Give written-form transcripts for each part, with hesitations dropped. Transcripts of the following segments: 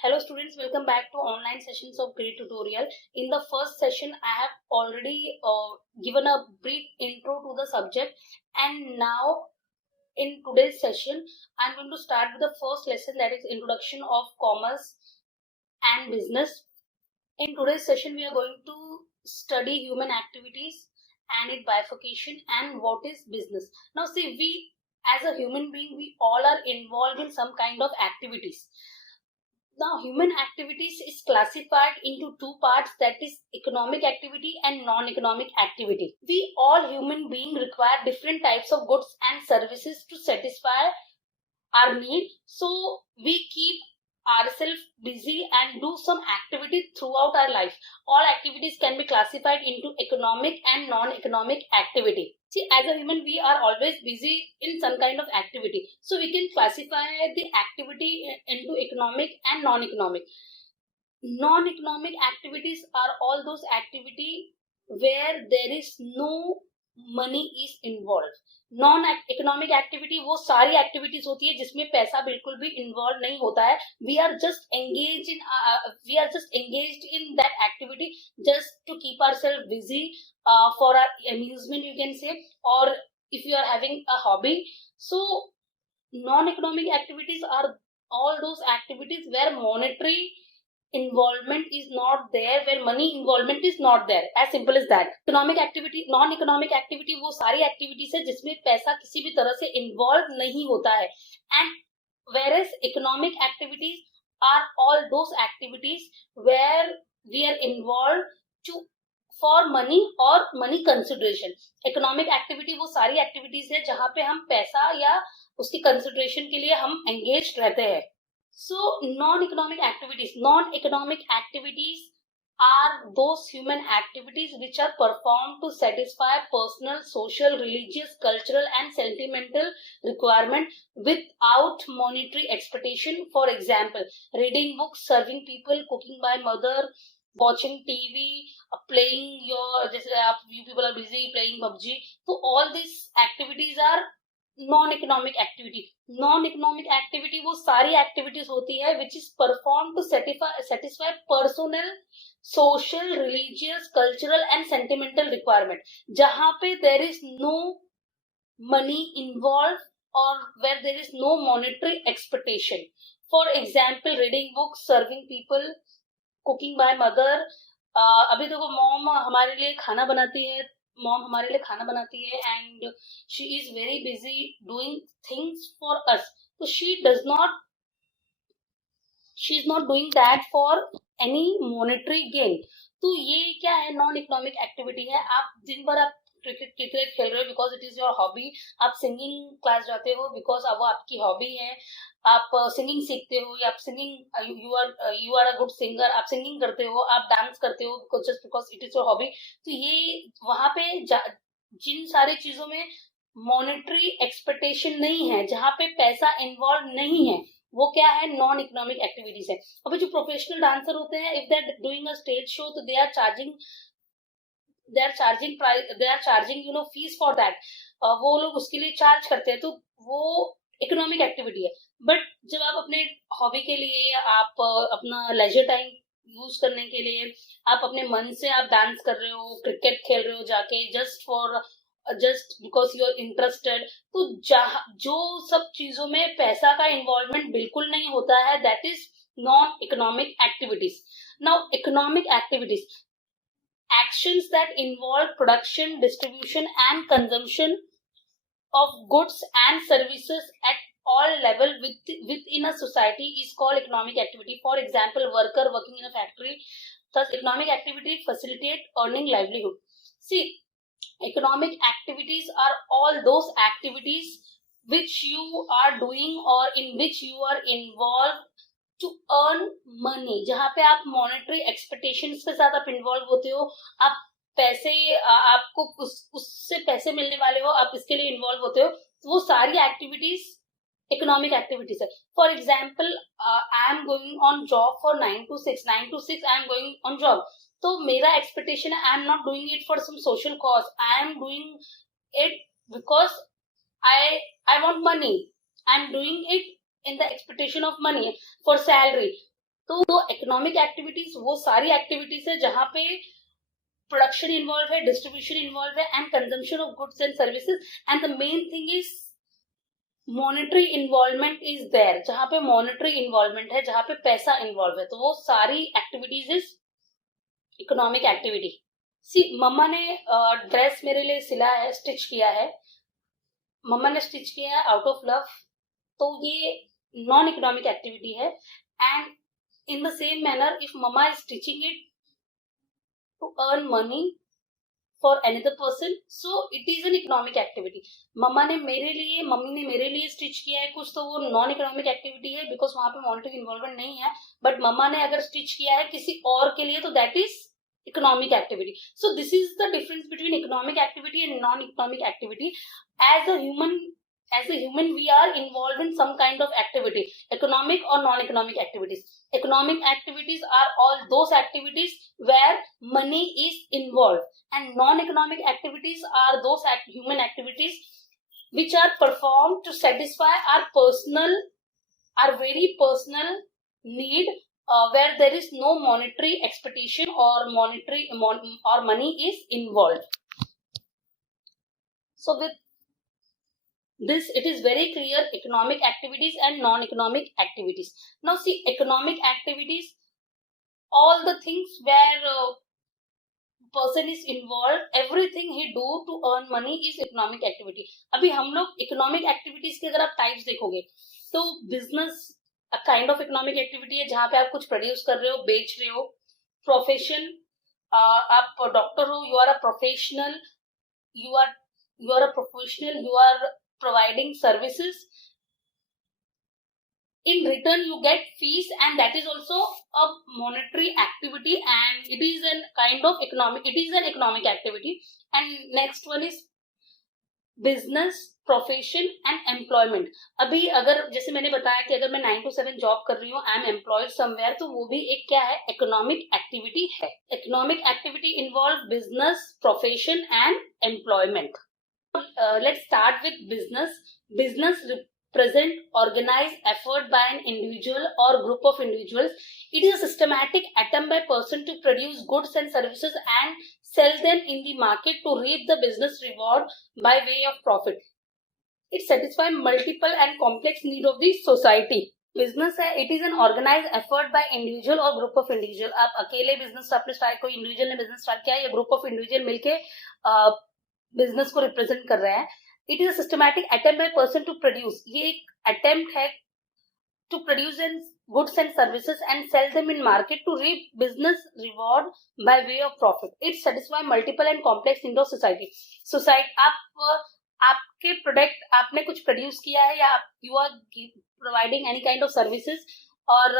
Hello students, welcome back to online sessions of Grid Tutorial. In the first session, I have already given a brief intro to the subject, and now in today's session, I'm going to start with the first lesson, that is Introduction of Commerce and Business. In today's session, we are going to study human activities and its bifurcation and what is business. Now see, we as a human being, we all are involved in some kind of activities. Now, human activities is classified into two parts, that is economic activity and non-economic activity. We all human beings require different types of goods and services to satisfy our need. So we keep ourselves busy and do some activity throughout our life. All activities can be classified into economic and non-economic activity. See, as a human, we are always busy in some kind of activity. So we can classify the activity into economic and non-economic. Non-economic activities are all those activity where there is no money is involve. Non economic activity वो सारी activities होती है जिसमें पैसा बिल्कुल भी इन्वॉल्व नहीं होता है. We are just engaged in that activity just to keep ourselves busy for our amusement, you can say, और if you are having a hobby. So non-economic activities are all those activities where monetary involvement is not there, where money involvement is not there, as simple as that. Economic activity, non economic activity वो सारी activities है जिसमें पैसा किसी भी तरह से involve नहीं होता है. And whereas economic activities are all those activities where we are involved to for money or money consideration. Economic activity वो सारी activities है जहाँ पे हम पैसा या उसकी consideration के लिए हम engaged रहते हैं. So non-economic activities are those human activities which are performed to satisfy personal, social, religious, cultural and sentimental requirement without monetary expectation. For example, reading books, serving people, cooking by mother, watching TV, playing you people are busy playing PUBG. So all these activities are non economic activity. Non economic activity वो सारी activities होती है which is perform to satisfy personal, social, religious, cultural and sentimental requirement, जहां पे there is no money involve और where there is no monetary expectation. For example, reading books, serving people, cooking by mother. अभी देखो, mom हमारे लिए खाना बनाती है, and she is very busy doing things for us. तो she is not doing that for any monetary gain. तो ये क्या है, नॉन इकोनॉमिक एक्टिविटी है. आप दिन भर आप क्रिकेट खेल रहे हो because it is your hobby. आप सिंगिंग क्लास जाते हो बिकॉज वो आपकी हॉबी है. आप सिंगिंग सीखते हो या आप singing, you are a good singer, आप सिंगिंग करते हो, आप डांस करते हो just because it is your hobby. तो ये वहां पे जिन सारी चीजों में मॉनेटरी एक्सपेक्टेशन नहीं है, जहां पे पैसा इन्वॉल्व नहीं है, वो क्या है, नॉन इकोनॉमिक एक्टिविटीज है. अभी जो प्रोफेशनल डांसर होते हैं, if they are doing a stage show, तो they are charging fees for that. वो लोग उसके लिए चार्ज करते हैं, तो वो इकोनॉमिक एक्टिविटी है. बट जब आप अपने हॉबी के लिए, आप अपना लेजर टाइम यूज करने के लिए, आप अपने मन से आप डांस कर रहे हो, क्रिकेट खेल रहे हो जाके, just because you are interested, तो जो सब चीजों में पैसा का इन्वॉल्वमेंट बिल्कुल नहीं होता है, that is non economic activities. Now economic activities, actions that involve production, distribution and consumption of goods and services at all level within a society is called economic activity. For example, worker working in a factory. Thus economic activity facilitate earning livelihood. See, economic activities are all those activities which you are doing or in which you are involved to earn money, जहां पे आप monetary expectations के साथ आप इन्वॉल्व होते हो. आप पैसे, आपको उससे पैसे मिलने वाले हो, आप इसके लिए इन्वॉल्व होते हो. तो वो सारी एक्टिविटीज इकोनॉमिक एक्टिविटीज है. For example, I am going on job for 9 to 6 I am going on job. तो मेरा एक्सपेक्टेशन है, I am not doing it for some social cause, I am doing it because I want money. I am doing it in the expectation of money for salary. तो economic activities वो सारी activities है जहाँ पे production involve है, distribution involve है and consumption of goods and services, and the main thing is monetary involvement is there, जहाँ पे मॉनेटरी इन्वॉल्वमेंट है, जहाँ पे पैसा इन्वॉल्व है, तो वो सारी एक्टिविटीज इज इकोनॉमिक एक्टिविटी। सी मम्मा ने ड्रेस मेरे लिए सिला है, स्टिच किया है, मम्मा ने स्टिच किया है आउट ऑफ लव, तो ये नॉन इकोनॉमिक एक्टिविटी है। And in the same manner if mamma is stitching it to earn money for another person, so it is an economic activity। Mummy ने मेरे लिए स्टिच किया है कुछ, तो वो नॉन इकोनॉमिक एक्टिविटी है बिकॉज वहां पे मॉनेटरी इन्वॉल्वमेंट नहीं है। बट मम्मा ने अगर स्टिच किया है किसी और के लिए तो that is economic activity। So this is the difference between economic activity and non-economic activity। As a human we are involved in some kind of activity, economic or non-economic activities। Economic activities are all those activities where money is involved, and non-economic activities are those human activities which are performed to satisfy our very personal need, where there is no monetary expectation or money is involved। So with this it is very clear economic activities and non-economic activities। Now see, economic activities, all the things where person is involved, everything he do to earn money is economic activity। अभी हम लोग economic activities के अगर आप types देखोगे तो business a kind of economic activity है जहाँ पे आप कुछ प्रोड्यूस कर रहे हो, बेच रहे हो। प्रोफेशन, आप डॉक्टर हो, you are a professional, you are a professional, you are providing services, in return you get fees, and that is also a monetary activity, and it is an economic activity। And next one is business, profession and employment. अभी अगर जैसे मैंने बताया कि अगर मैं 9 to 7 जॉब कर रही हूँ, आई एम एम्प्लॉयड समवेयर, तो वो भी एक क्या है, इकोनॉमिक एक्टिविटी है। Economic activity involve business, profession and employment. Let's start with business. Business represent organized effort by an individual or group of individuals। It is a systematic attempt by person to produce goods and services and sell them in the market to reap the business reward by way of profit। It satisfies multiple and complex need of the society। Business है, it is an organize effort by individual और group of individual. आप अकेले बिजनेस आपने स्टार्ट, कोई इंडिविजुअल ने business start किया, या group of individual मिलके बिजनेस को रिप्रेजेंट कर रहे हैं। It is a systematic attempt by person to produce, ये एक अटेम्प्ट है to produce and goods and services and sell them in market to reap business reward by way of profit। It satisfy multiple and complex needs of society। आपके product आपने कुछ produce किया है, या you are providing any kind of services, और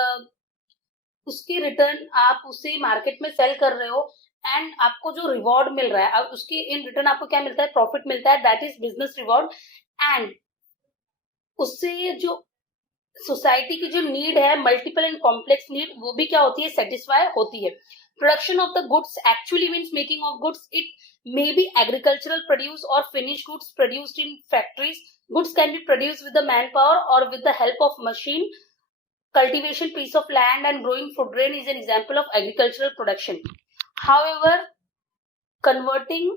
उसके रिटर्न आप उसे मार्केट में सेल कर रहे हो, एंड आपको जो रिवॉर्ड मिल रहा है, उसके इन रिटर्न आपको क्या मिलता है, प्रॉफिट मिलता है, that is business reward. And उससे जो सोसाइटी की जो नीड है, मल्टीपल एंड कॉम्प्लेक्स नीड, वो भी क्या होती है, सेटिस्फाई होती है। Production of the goods actually means making of goods. It may be agricultural produce और finish goods produced in factories. Goods can be produced with the man power और with the help of machine. Cultivation piece of land and growing food grain is an example of agricultural production। However, converting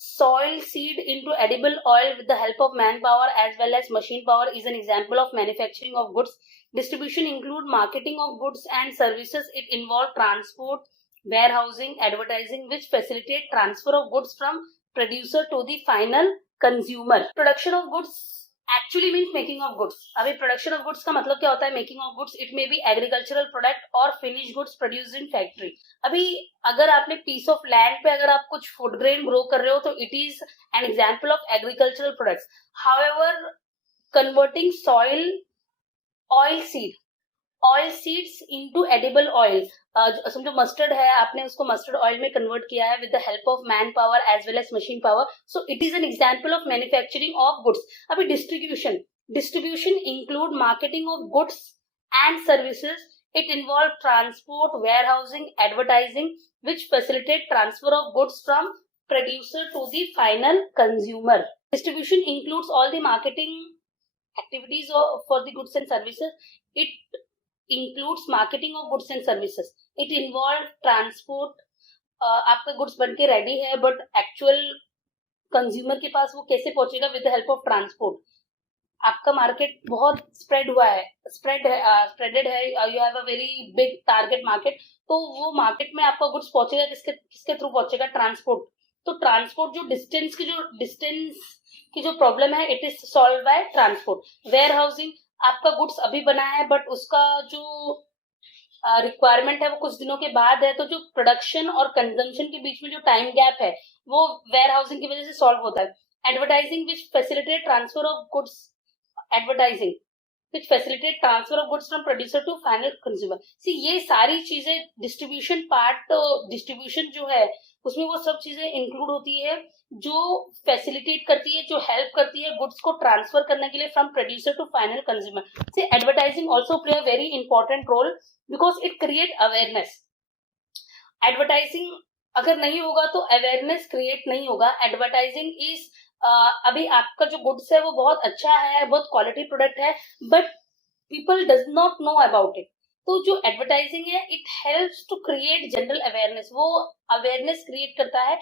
soil seed into edible oil with the help of manpower as well as machine power is an example of manufacturing of goods। Distribution include marketing of goods and services। It involve transport, warehousing, advertising, which facilitate transfer of goods from producer to the final consumer। Production of goods actually means making of goods. अभी production of goods का मतलब क्या होता है, making of goods. It may be agricultural product और finish goods produced in factory. अभी अगर आपने पीस ऑफ लैंड पे अगर आप कुछ फूड ग्रेन ग्रो कर रहे हो, तो it is an example of agricultural products. However, converting soil oil seeds into edible oil, समझो मस्टर्ड है, आपने उसको मस्टर्ड ऑयल में कन्वर्ट किया है with the help of man power as well as machine power, so it is an example of manufacturing of goods. अभी distribution include marketing of goods and services. It involve transport, warehousing, advertising, which facilitate transfer of goods from producer to the final consumer। Distribution includes all the marketing activities for the goods and services। It includes marketing of goods and services. It involves transport. आपका गुड्स बन के रेडी है but actual consumer के पास वो कैसे पहुंचेगा with the help of transport. आपका मार्केट बहुत स्प्रेड हुआ है, स्प्रेडेड है, you have a very big target market. तो वो मार्केट में आपका गुड्स पहुंचेगा किसके किसके थ्रू पहुंचेगा? ट्रांसपोर्ट. तो ट्रांसपोर्ट डिस्टेंस की जो प्रॉब्लम है it is solve by transport. Warehousing, आपका गुड्स अभी बना है बट उसका जो रिक्वायरमेंट है वो कुछ दिनों के बाद है, तो जो प्रोडक्शन और कंजम्पशन के बीच में जो टाइम गैप है वो वेयर हाउसिंग की वजह से सॉल्व होता है. एडवर्टाइजिंग विच facilitate transfer of goods. Advertising which facilitate transfer of goods from producer to final consumer. See, ये सारी चीजें डिस्ट्रीब्यूशन पार्ट, डिस्ट्रीब्यूशन जो है उसमें वो सब चीजें इंक्लूड होती है जो फैसिलिटेट करती है, जो हेल्प करती है गुड्स को ट्रांसफर करने के लिए from producer to final consumer. See, advertising also play a very important role because it create awareness. Advertising अगर नहीं होगा तो अवेयरनेस क्रिएट नहीं होगा. एडवर्टाइजिंग इज अभी आपका जो गुड्स है वो बहुत अच्छा है, बहुत क्वालिटी प्रोडक्ट है, but people does not know about it. तो जो एडवर्टाइजिंग है it helps to create general awareness. वो अवेयरनेस क्रिएट करता है,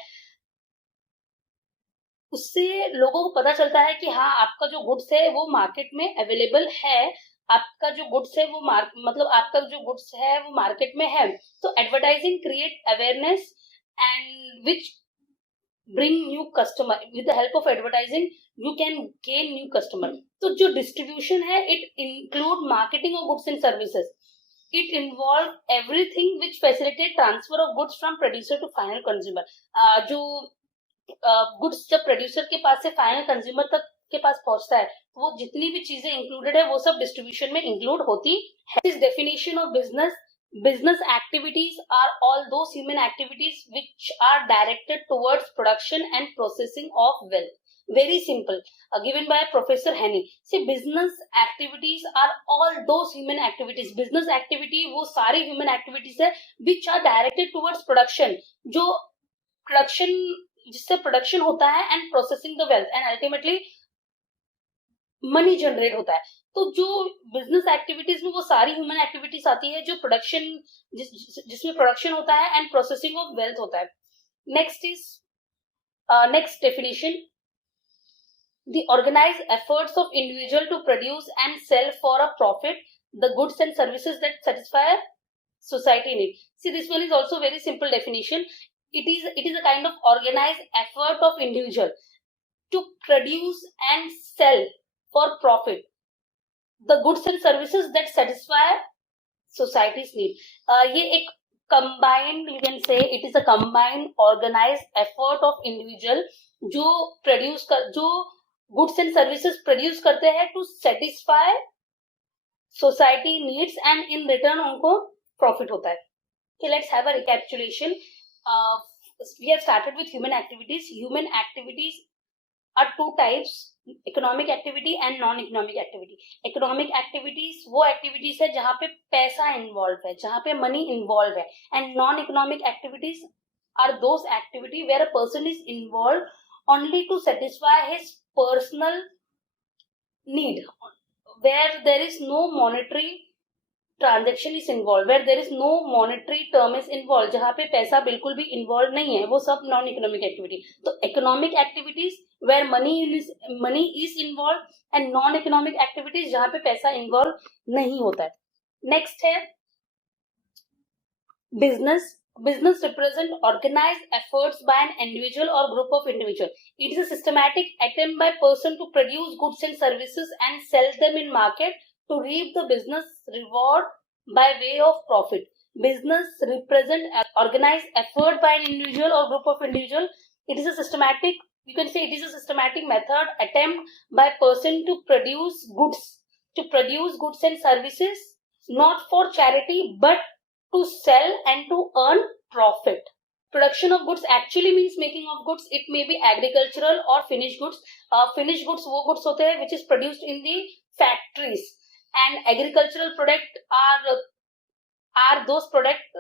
उससे लोगों को पता चलता है कि हाँ आपका जो गुड्स है वो मार्केट में अवेलेबल है, आपका जो गुड्स है वो मतलब आपका जो गुड्स है वो मार्केट में है. तो advertising create awareness and which bring new customer. With the help of advertising you can gain new customer. तो जो distribution है it include marketing of goods and services. It involve everything which facilitate transfer of goods from producer to final consumer. जो goods जब producer के पास से final consumer तक के पास पहुंचता है तो वो जितनी भी चीजें included है वो सब distribution में include होती है. This definition of business activities are all those human activities which are directed towards production and processing of wealth. Very simple, given by Professor Henny. See, business activities are all those human activities. Business activity वो सारी human activities है which are directed towards production. जो production जिससे production होता है and processing the wealth and ultimately money generate होता है. तो जो बिजनेस एक्टिविटीज में वो सारी ह्यूमन एक्टिविटीज आती है जो प्रोडक्शन जिसमें प्रोडक्शन होता है एंड प्रोसेसिंग ऑफ वेल्थ होता है. Next definition, the organized efforts of individual to produce and sell for a profit the goods and services that satisfy society need. See, this one is also very simple definition. it is a kind of organized effort of individual to produce and sell for profit the goods and services that satisfy society's need. ये एक combined, you can say it is a combined organized effort of individual जो goods and services produce करते हैं to satisfy society needs and in return उनको profit होता है. Okay, let's have a recapitulation. We have started with human activities. Human activities are two types, economic activity and non-economic activity. Economic activities वो activities है जहाँ पे पैसा involved है, जहाँ पे money involved है, and non-economic activities are those activity where a person is involved only to satisfy his personal need, where there is no monetary transaction is involve, where there is no monetary term is involve, जहां पे पैसा बिल्कुल भी इन्वॉल्व नहीं है, वो सब non economic activity. तो economic activities where money is involve and non economic activities जहां पे पैसा इन्वॉल्व नहीं होता है. नेक्स्ट है business. Business represent organized efforts by an individual or group of individual. It is a systematic attempt by person to produce goods and services and sell them in market to reap the business reward by way of profit. Business represent organized effort by an individual or group of individual. It is a systematic, you can say it is a systematic method attempt by person to produce goods and services not for charity but to sell and to earn profit. Production of goods actually means making of goods. It may be agricultural or finished goods. Finished goods वो goods होते हैं which is produced in the factories, and agricultural product are those product,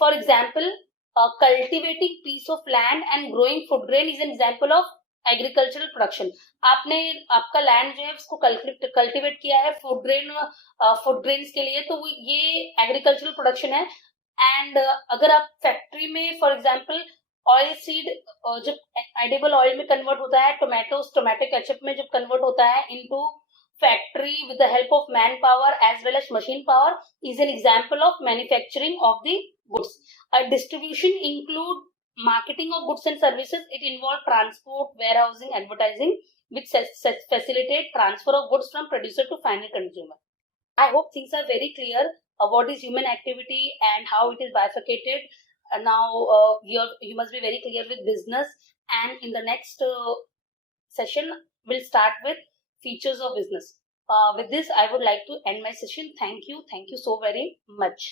for example, cultivating piece of land and growing food grain is an example of agricultural production, आपने आपका लैंड जो है उसको कल्टिवेट किया है फूड ग्रेन्स के लिए, तो ये एग्रीकल्चरल प्रोडक्शन है। एंड अगर आप फैक्ट्री में फॉर एग्जांपल ऑयल सीड जब एडिबल ऑयल में कन्वर्ट होता है, टोमेटो केचप में जब कन्वर्ट होता है into factory with the help of manpower as well as machine power is an example of manufacturing of the goods. Distribution include marketing of goods and services. It involves transport, warehousing, advertising, which facilitate transfer of goods from producer to final consumer. I hope things are very clear what is human activity and how it is bifurcated. Now you must be very clear with business, and in the next session we'll start with features of business. With this, I would like to end my session. Thank you so very much.